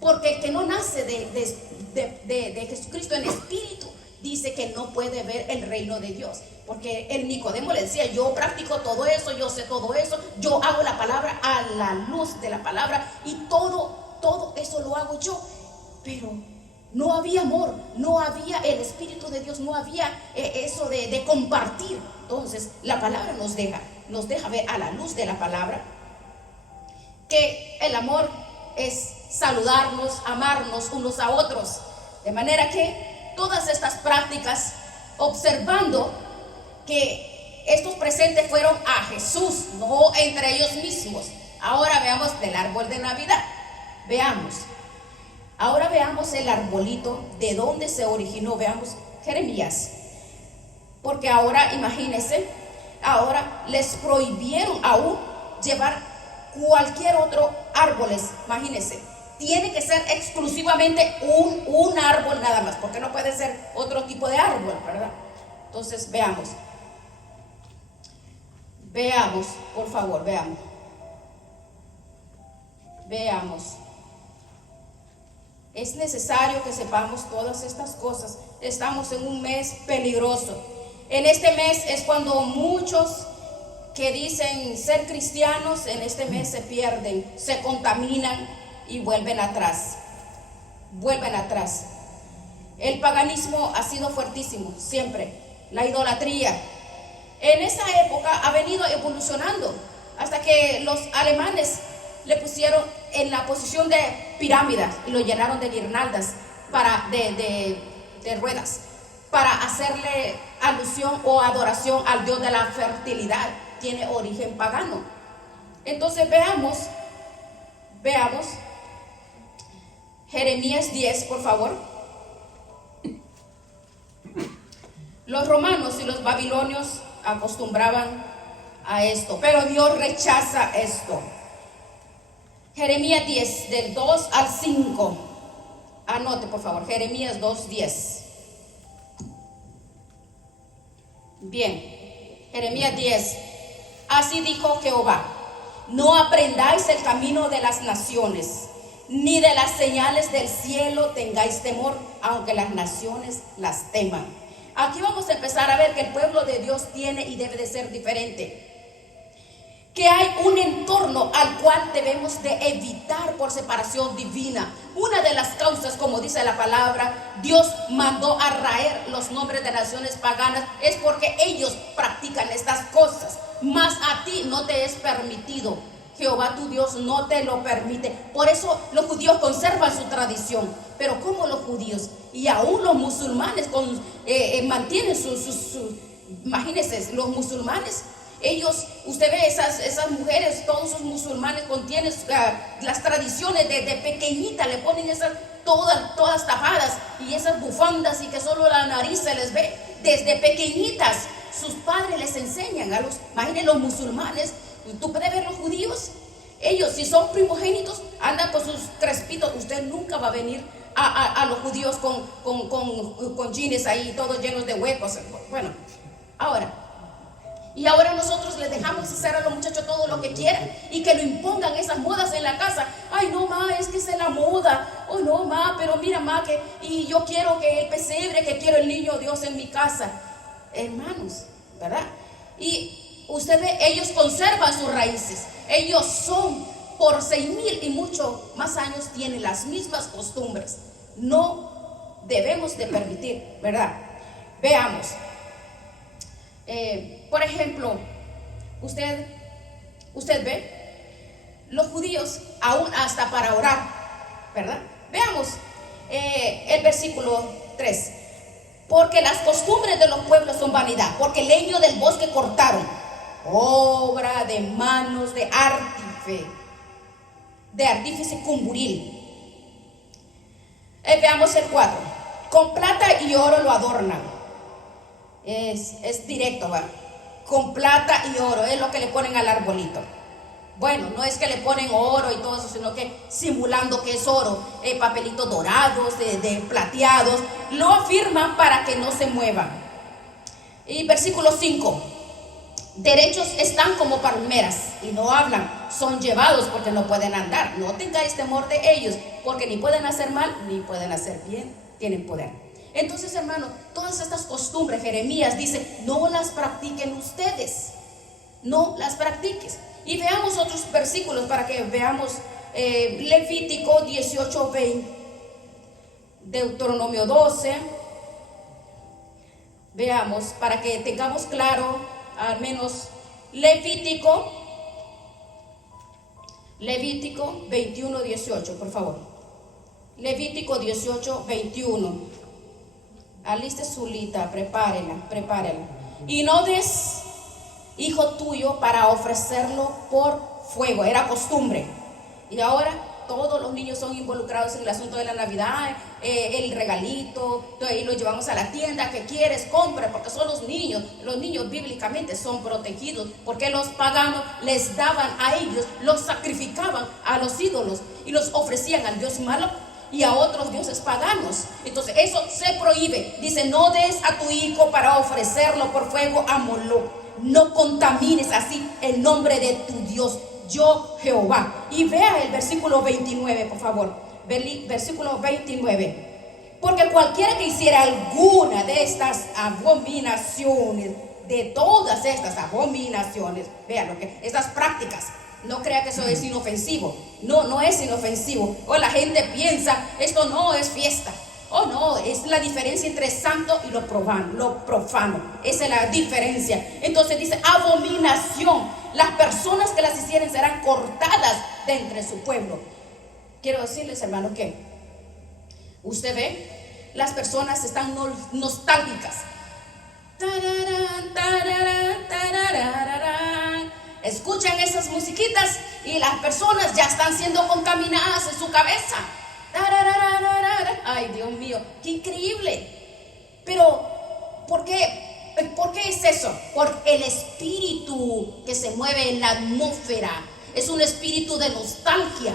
porque el que no nace de Jesucristo en espíritu, dice que no puede ver el reino de Dios. Porque el Nicodemo le decía: yo practico todo eso, yo sé todo eso, yo hago la palabra a la luz de la palabra, y todo eso lo hago yo. Pero no había amor, no había el Espíritu de Dios, no había eso de compartir. Entonces la palabra nos deja ver, a la luz de la palabra, que el amor es saludarnos, amarnos unos a otros. De manera que todas estas prácticas, observando que estos presentes fueron a Jesús, no entre ellos mismos. Ahora veamos del árbol de Navidad. Veamos. Ahora veamos el arbolito, de dónde se originó. Veamos Jeremías. Porque ahora, imagínense, ahora les prohibieron aún llevar cualquier otro árboles. Imagínense, tiene que ser exclusivamente un árbol nada más, porque no puede ser otro tipo de árbol, ¿verdad? Entonces, veamos. Veamos, por favor, veamos. Veamos. Es necesario que sepamos todas estas cosas. Estamos en un mes peligroso. En este mes es cuando muchos que dicen ser cristianos, en este mes se pierden, se contaminan y vuelven atrás. Vuelven atrás. El paganismo ha sido fuertísimo, siempre. La idolatría. En esa época ha venido evolucionando hasta que los alemanes le pusieron en la posición de pirámides y lo llenaron de guirnaldas de ruedas para hacerle alusión o adoración al dios de la fertilidad. Tiene origen pagano. Entonces veamos Jeremías 10, por favor. Los romanos y los babilonios acostumbraban a esto, pero Dios rechaza esto. Jeremías 10, del 2 al 5. Anote, por favor, Jeremías 2, 10. Bien, Jeremías 10. Así dijo Jehová: no aprendáis el camino de las naciones, ni de las señales del cielo tengáis temor, aunque las naciones las teman. Aquí vamos a empezar a ver que el pueblo de Dios tiene y debe de ser diferente. Que hay un entorno al cual debemos de evitar por separación divina. Una de las causas, como dice la palabra, Dios mandó a raer los nombres de naciones paganas, es porque ellos practican estas cosas. Mas a ti no te es permitido. Jehová tu Dios no te lo permite. Por eso los judíos conservan su tradición. Pero como los judíos y aún los musulmanes mantienen imagínense, los musulmanes, ellos, usted ve esas mujeres, todos esos musulmanes contienen las tradiciones de pequeñita, le ponen esas todas tapadas y esas bufandas y que solo la nariz se les ve. Desde pequeñitas sus padres les enseñan imaginen los musulmanes. Tú puedes ver los judíos, ellos si son primogénitos andan con sus crespitos. Usted nunca va a venir a los judíos con jeans ahí todos llenos de huecos. Bueno, ahora nosotros les dejamos hacer a los muchachos todo lo que quieran y que lo impongan esas modas en la casa. Ay, no, ma, es que es la moda. Oh, no, ma, pero mira, ma, y yo quiero que el pesebre, que quiero el niño Dios en mi casa. Hermanos, ¿verdad? Y usted ve, ellos conservan sus raíces. Ellos son por 6,000 y mucho más años, tienen las mismas costumbres. No debemos de permitir, ¿verdad? Veamos. Por ejemplo, usted ve, los judíos aún hasta para orar, ¿verdad? Veamos el versículo 3. Porque las costumbres de los pueblos son vanidad, porque el leño del bosque cortaron, obra de manos de artífice cumburil. Veamos el 4. Con plata y oro lo adornan. Es directo, ¿va? Con plata y oro es lo que le ponen al arbolito. Bueno, no es que le ponen oro y todo eso, sino que simulando que es oro, papelitos dorados, de plateados, lo afirman para que no se muevan. Y versículo 5. Derechos están como palmeras y no hablan, son llevados porque no pueden andar. No tengáis temor de ellos, porque ni pueden hacer mal ni pueden hacer bien, tienen poder. Entonces, hermano, todas estas costumbres, Jeremías dice, no las practiquen ustedes, no las practiques. Y veamos otros versículos para que veamos Levítico 18:20, Deuteronomio 12. Veamos para que tengamos claro, al menos Levítico Levítico 21:18, por favor. Levítico 18:21. Aliste su lista, prepárela. Y no des hijo tuyo para ofrecerlo por fuego. Era costumbre. Y ahora todos los niños son involucrados en el asunto de la Navidad, el regalito, y lo llevamos a la tienda. ¿Qué quieres? Compra, porque son los niños. Los niños bíblicamente son protegidos, porque los paganos les daban a ellos, los sacrificaban a los ídolos y los ofrecían al dios malo y a otros dioses paganos. Entonces eso se prohíbe. Dice: no des a tu hijo para ofrecerlo por fuego a Moloc. No contamines así el nombre de tu Dios, yo Jehová. Y vea el versículo 29, por favor. Versículo 29. Porque cualquiera que hiciera alguna de estas abominaciones, de todas estas abominaciones, vea lo que, estas prácticas, no crea que eso es inofensivo. No es inofensivo. O la gente piensa, esto no es fiesta. Oh, no, es la diferencia entre santo y lo profano. Esa es la diferencia. Entonces dice abominación. Las personas que las hicieran serán cortadas de entre su pueblo. Quiero decirles, hermano, que usted ve, las personas están nostálgicas. Escuchan esas musiquitas y las personas ya están siendo contaminadas en su cabeza. Ay, Dios mío, qué increíble. Pero, ¿por qué? ¿Por qué es eso? Porque el espíritu que se mueve en la atmósfera es un espíritu de nostalgia,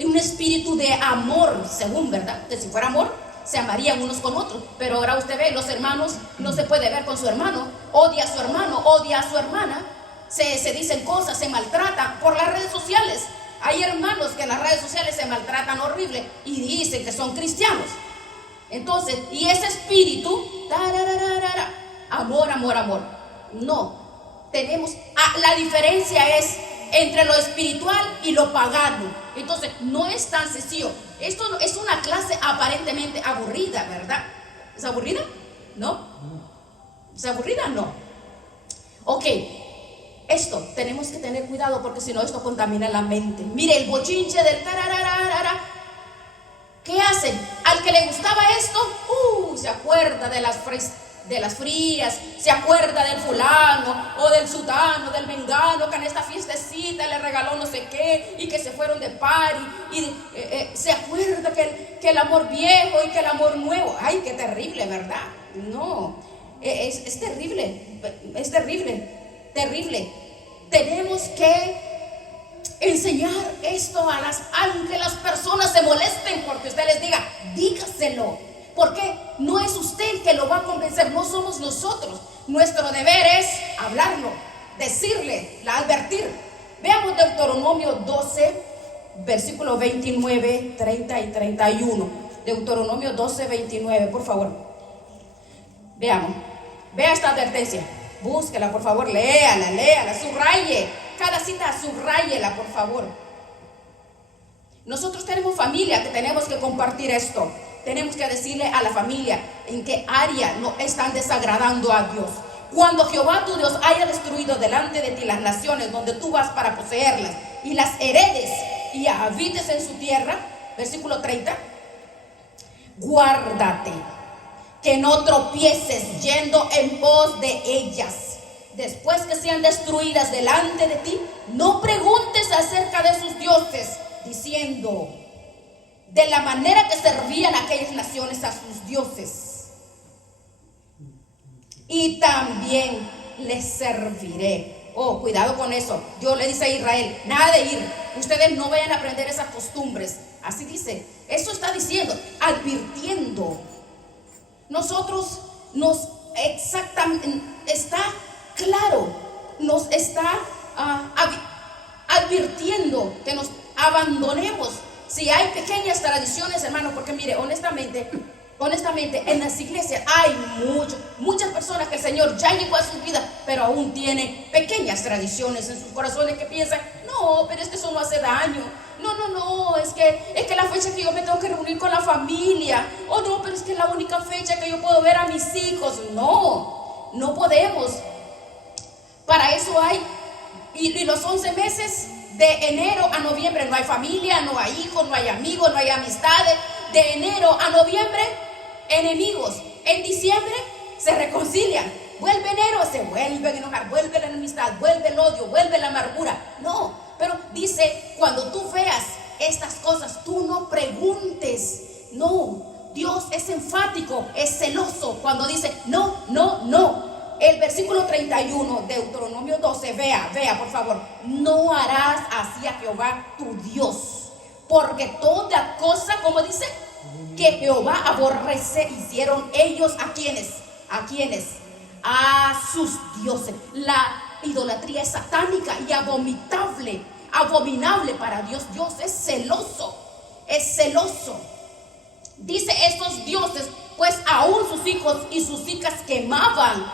un espíritu de amor, según, ¿verdad? Que si fuera amor, se amarían unos con otros. Pero ahora usted ve, los hermanos no se puede ver con su hermano, odia a su hermano, odia a su hermana, se dicen cosas, se maltratan por las redes sociales. Hay hermanos que en las redes sociales se maltratan horrible y dicen que son cristianos. Entonces, y ese espíritu, amor. No, tenemos, la diferencia es entre lo espiritual y lo pagano. Entonces, no es tan sencillo. Esto es una clase aparentemente aburrida, ¿verdad? ¿Es aburrida? ¿No? ¿Es aburrida? No. Ok. Esto tenemos que tener cuidado, porque si no, esto contamina la mente. Mire el bochinche del tarararara. ¿Qué hacen? Al que le gustaba esto, se acuerda de las frías, se acuerda del fulano o del sutano, del mengano, que en esta fiestecita le regaló no sé qué y que se fueron de party, y se acuerda que el amor viejo y que el amor nuevo. Ay, qué terrible, ¿verdad? No, es terrible, es terrible. Tenemos que enseñar esto aunque las personas se molesten porque usted les diga, dígaselo, porque no es usted el que lo va a convencer, no somos nosotros. Nuestro deber es hablarlo, decirle, advertir. Veamos Deuteronomio 12, versículo 29, 30 y 31. Deuteronomio 12, 29, por favor. Veamos, vea esta advertencia. Búsquela, por favor, léala, subraye. Cada cita, subrayela, por favor. Nosotros tenemos familia que tenemos que compartir esto. Tenemos que decirle a la familia en qué área no están desagradando a Dios. Cuando Jehová tu Dios haya destruido delante de ti las naciones donde tú vas para poseerlas, y las heredes y habites en su tierra, versículo 30, guárdate que no tropieces yendo en pos de ellas. Después que sean destruidas delante de ti, no preguntes acerca de sus dioses, diciendo, de la manera que servían aquellas naciones a sus dioses, y también les serviré. Oh, cuidado con eso. Dios le dice a Israel, nada de ir, ustedes no vayan a aprender esas costumbres. Así dice, eso está diciendo, advirtiendo. Nosotros exactamente, está claro, nos está advirtiendo que nos abandonemos. Si hay pequeñas tradiciones, hermano, porque mire, honestamente, en las iglesias hay muchas personas que el Señor ya llegó a sus vidas, pero aún tienen pequeñas tradiciones en sus corazones que piensan, no, pero es que eso no hace daño. No, es que la fecha que yo me tengo que reunir con la familia. Oh, no, pero es que es la única fecha que yo puedo ver a mis hijos. No podemos. Para eso hay, y los 11 meses de enero a noviembre no hay familia, no hay hijos, no hay amigos, no hay amistades. De enero a noviembre, enemigos. En diciembre se reconcilian. Vuelve enero, se vuelven a enojar, vuelve la enemistad, vuelve el odio, vuelve la amargura. No, pero dice, cuando tú veas estas cosas, tú no preguntes. No, Dios es enfático, es celoso cuando dice no, no, no. El versículo 31, Deuteronomio 12, vea por favor. No harás así a Jehová tu Dios, porque toda cosa, como dice, que Jehová aborrece, hicieron ellos a quienes, a sus dioses. La idolatría es satánica y abominable para Dios. Dios es celoso, Dice, estos dioses, pues aún sus hijos y sus hijas quemaban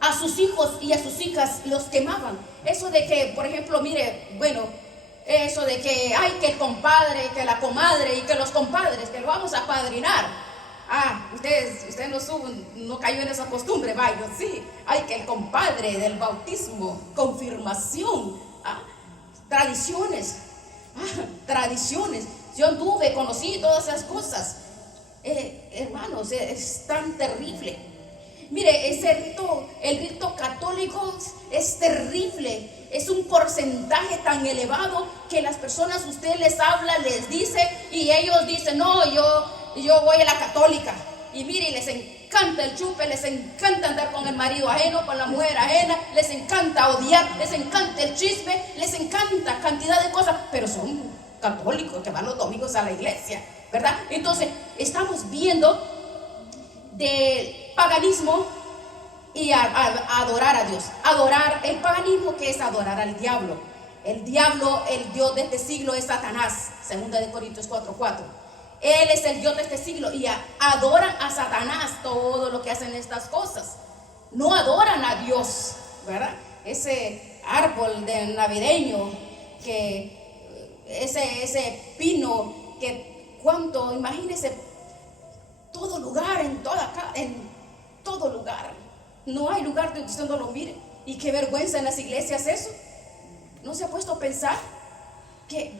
a sus hijos y a sus hijas, los quemaban. Eso de que, por ejemplo, mire, bueno, eso de que hay que el compadre, que la comadre y que los compadres, que lo vamos a padrinar. Usted no cayó en esa costumbre, vaya, sí. Hay que el compadre del bautismo, confirmación, tradiciones. Yo conocí todas esas cosas. Hermanos, es tan terrible. Mire, el rito católico es terrible. Es un porcentaje tan elevado que las personas, usted les habla, les dice, y ellos dicen, no, yo voy a la católica. Y mire, les encanta el chupe, les encanta andar con el marido ajeno, con la mujer ajena, les encanta odiar, les encanta el chisme, les encanta cantidad de cosas, pero son católicos que van los domingos a la iglesia, ¿verdad? Entonces, estamos viendo del paganismo y adorar a Dios. Adorar el paganismo, que es adorar al diablo. El diablo, el Dios de este siglo es Satanás, 2 Corintios 4:4. Él es el Dios de este siglo y adoran a Satanás todo lo que hacen estas cosas. No adoran a Dios, ¿verdad? Ese árbol de navideño, que ese pino, que cuánto, imagínense, todo lugar, en todo lugar. No hay lugar donde usted no lo mire. Y qué vergüenza en las iglesias eso. ¿No se ha puesto a pensar que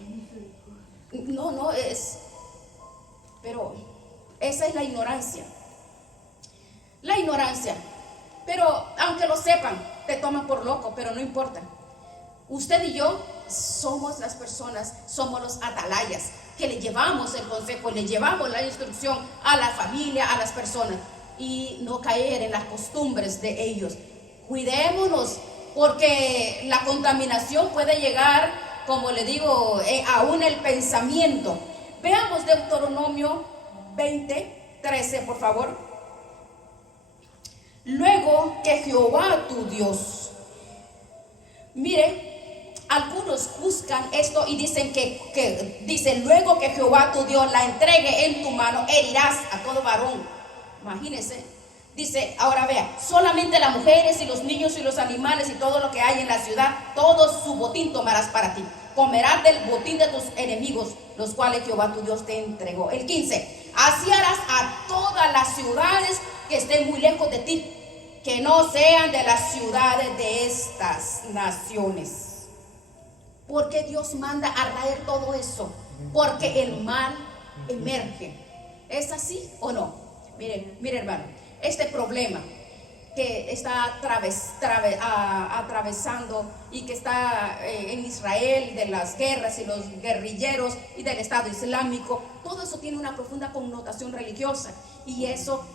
no es? Pero esa es la ignorancia. Pero aunque lo sepan, te toman por loco, pero no importa. Usted y yo somos las personas, somos los atalayas, que le llevamos el consejo, le llevamos la instrucción a la familia, a las personas, y no caer en las costumbres de ellos. Cuidémonos, porque la contaminación puede llegar, como le digo, aún el pensamiento. Veamos Deuteronomio 20:13, por favor. Luego que Jehová tu Dios, mire, algunos juzgan esto y dicen que dice, luego que Jehová tu Dios la entregue en tu mano, herirás a todo varón. Imagínense. Dice, ahora vea, solamente las mujeres y los niños y los animales y todo lo que hay en la ciudad, todo su botín tomarás para ti. Comerás del botín de tus enemigos, los cuales Jehová tu Dios te entregó. El 15, así harás a todas las ciudades que estén muy lejos de ti, que no sean de las ciudades de estas naciones. ¿Por qué Dios manda a traer todo eso? Porque el mal emerge. ¿Es así o no? Mire hermano, este problema que está atravesando y que está en Israel, de las guerras y los guerrilleros y del Estado Islámico, todo eso tiene una profunda connotación religiosa, y eso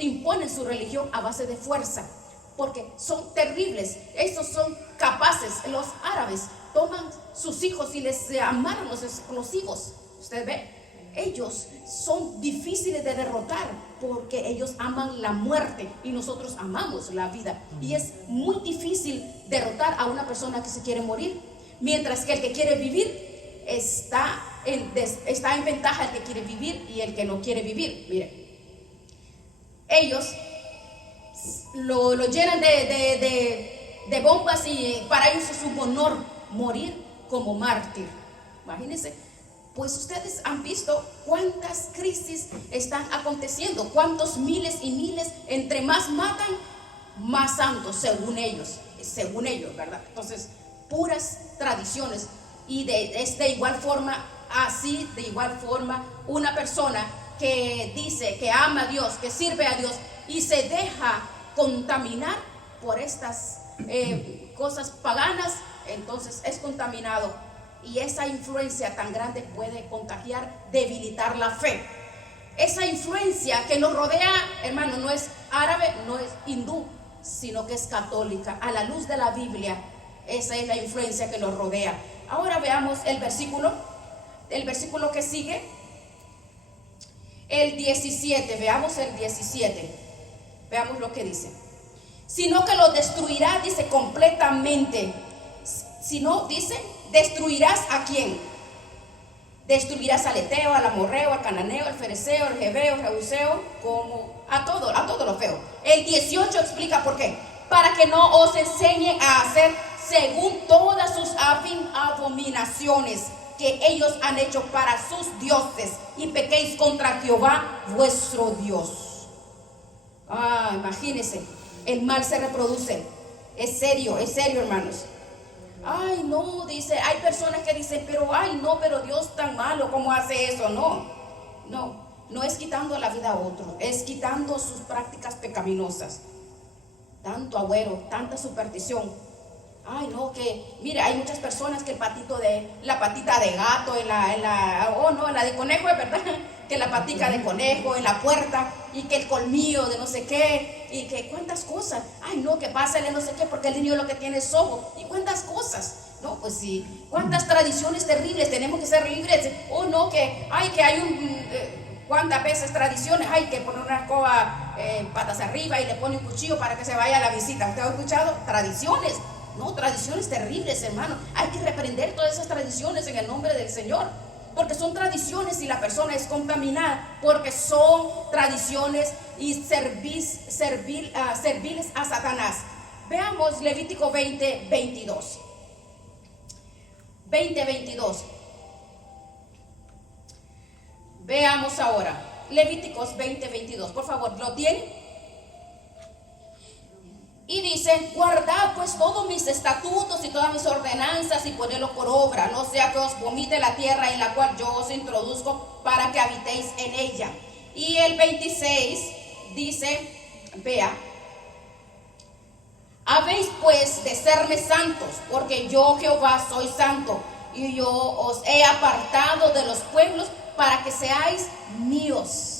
impone su religión a base de fuerza, porque son terribles. Estos son capaces, los árabes toman sus hijos y les amarran los explosivos. Usted ve, ellos son difíciles de derrotar porque ellos aman la muerte y nosotros amamos la vida, y es muy difícil derrotar a una persona que se quiere morir, mientras que el que quiere vivir está en ventaja, el que quiere vivir y el que no quiere vivir. Mire, ellos lo llenan de bombas, y para ellos es un honor morir como mártir. Imagínense. Pues ustedes han visto cuántas crisis están aconteciendo, cuántos miles y miles, entre más matan, más santos, según ellos, ¿verdad? Entonces, puras tradiciones. Y de igual forma, de igual forma, una persona que dice que ama a Dios, que sirve a Dios y se deja contaminar por estas cosas paganas, entonces es contaminado. Y esa influencia tan grande puede contagiar, debilitar la fe. Esa influencia que nos rodea, hermano, no es árabe, no es hindú, sino que es católica. A la luz de la Biblia, esa es la influencia que nos rodea. Ahora veamos el versículo que sigue, el 17. Veamos el 17. Veamos lo que dice. Sino que lo destruirá, dice, completamente. Si no, dice, ¿destruirás a quién? Destruirás al Eteo, al Amorreo, al Cananeo, al Fereceo, al Jebeo, al Jebuseo, como a todo lo feo. El 18 explica por qué. Para que no os enseñe a hacer según todas sus abominaciones que ellos han hecho para sus dioses, y pequéis contra Jehová vuestro Dios. Imagínense, el mal se reproduce. Es serio, hermanos. Ay, no, dice, hay personas que dicen, pero Dios tan malo, ¿cómo hace eso? No es quitando la vida a otro, es quitando sus prácticas pecaminosas. Tanto agüero, tanta superstición. Mire, hay muchas personas que la patita de gato, la de conejo, es verdad, que la patica de conejo en la puerta, y que el colmillo de no sé qué, y que cuántas cosas, que pásale no sé qué, porque el niño lo que tiene es ojo, y cuántas cosas, pues sí, cuántas tradiciones terribles, tenemos que ser libres, que hay cuántas veces tradiciones, que poner una escoba patas arriba y le pone un cuchillo para que se vaya a la visita. ¿Usted ha escuchado? Tradiciones. No, tradiciones terribles, hermano. Hay que reprender todas esas tradiciones en el nombre del Señor, porque son tradiciones y la persona es contaminada, porque son tradiciones y serviles a Satanás. Veamos Levítico 20:22. 20:22. Veamos ahora Levíticos 20:22. Por favor, ¿lo tienen? Y dice: guardad pues todos mis estatutos y todas mis ordenanzas y ponedlos por obra, no sea que os vomite la tierra en la cual yo os introduzco para que habitéis en ella. Y el 26 dice, vea, habéis pues de serme santos, porque yo Jehová soy santo, y yo os he apartado de los pueblos para que seáis míos.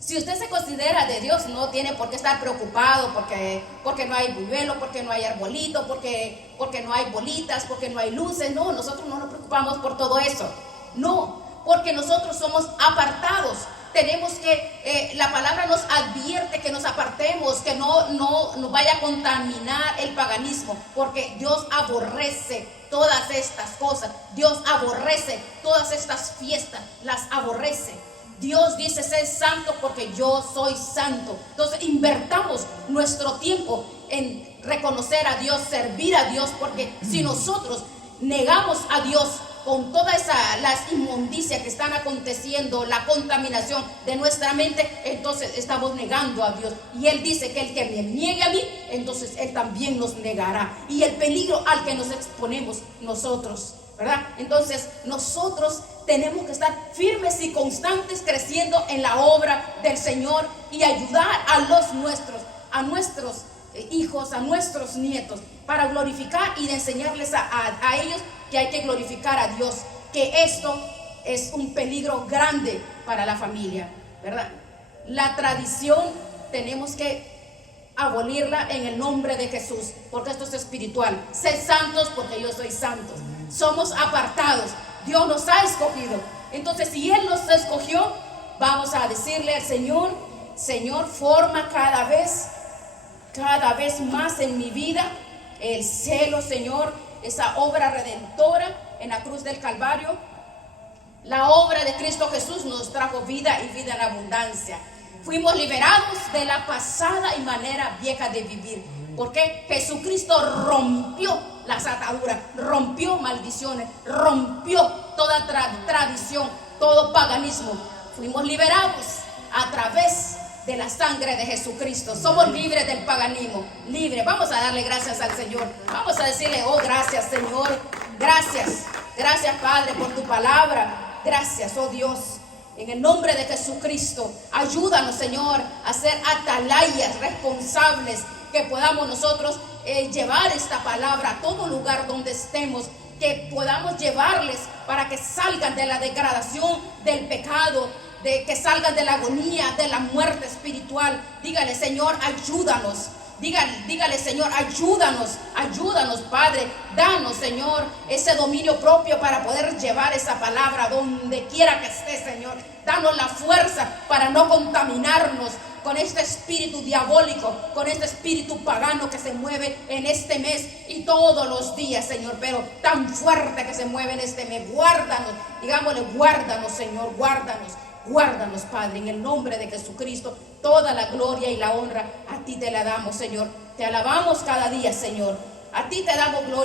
Si usted se considera de Dios, no tiene por qué estar preocupado porque no hay buñuelo, porque no hay arbolito, porque no hay bolitas, porque no hay luces. No, nosotros no nos preocupamos por todo eso. No, porque nosotros somos apartados. Tenemos que, la palabra nos advierte que nos apartemos, que no nos vaya a contaminar el paganismo, porque Dios aborrece todas estas cosas. Dios aborrece todas estas fiestas, las aborrece. Dios dice: ser santo porque yo soy santo. Entonces invertamos nuestro tiempo en reconocer a Dios, servir a Dios, porque si nosotros negamos a Dios con todas las inmundicias que están aconteciendo, la contaminación de nuestra mente, entonces estamos negando a Dios. Y Él dice que el que me niegue a mí, entonces Él también nos negará. Y el peligro al que nos exponemos nosotros, ¿verdad? Entonces nosotros tenemos que estar firmes y constantes, creciendo en la obra del Señor y ayudar a nuestros hijos, a nuestros nietos, para glorificar y de enseñarles a ellos que hay que glorificar a Dios, que esto es un peligro grande para la familia, ¿verdad? La tradición tenemos que abolirla en el nombre de Jesús, porque esto es espiritual. Sed santos porque yo soy santo. Somos apartados. Dios nos ha escogido. Entonces, si Él nos escogió, vamos a decirle al Señor: Señor, forma cada vez más en mi vida el celo, Señor, esa obra redentora en la cruz del Calvario. La obra de Cristo Jesús nos trajo vida y vida en abundancia. Fuimos liberados de la pasada y manera vieja de vivir, porque Jesucristo rompió las ataduras, rompió maldiciones, rompió toda tradición, todo paganismo. Fuimos liberados a través de la sangre de Jesucristo. Somos libres del paganismo, libres. Vamos a darle gracias al Señor. Vamos a decirle, oh, gracias, Señor. Gracias. Gracias, Padre, por tu palabra. Gracias, oh Dios. En el nombre de Jesucristo, ayúdanos, Señor, a ser atalayas responsables, que podamos nosotros llevar esta palabra a todo lugar donde estemos, que podamos llevarles para que salgan de la degradación del pecado, de que salgan de la agonía, de la muerte espiritual. Dígale, Señor, ayúdanos. Dígale, Señor, ayúdanos, Padre. Danos, Señor, ese dominio propio para poder llevar esa palabra donde quiera que esté, Señor. Danos la fuerza para no contaminarnos con este espíritu diabólico, con este espíritu pagano que se mueve en este mes y todos los días, Señor, pero tan fuerte que se mueve en este mes. Guárdanos, digámosle, guárdanos, Señor, guárdanos. Guárdanos, Padre, en el nombre de Jesucristo. Toda la gloria y la honra a ti te la damos, Señor. Te alabamos cada día, Señor. A ti te damos gloria.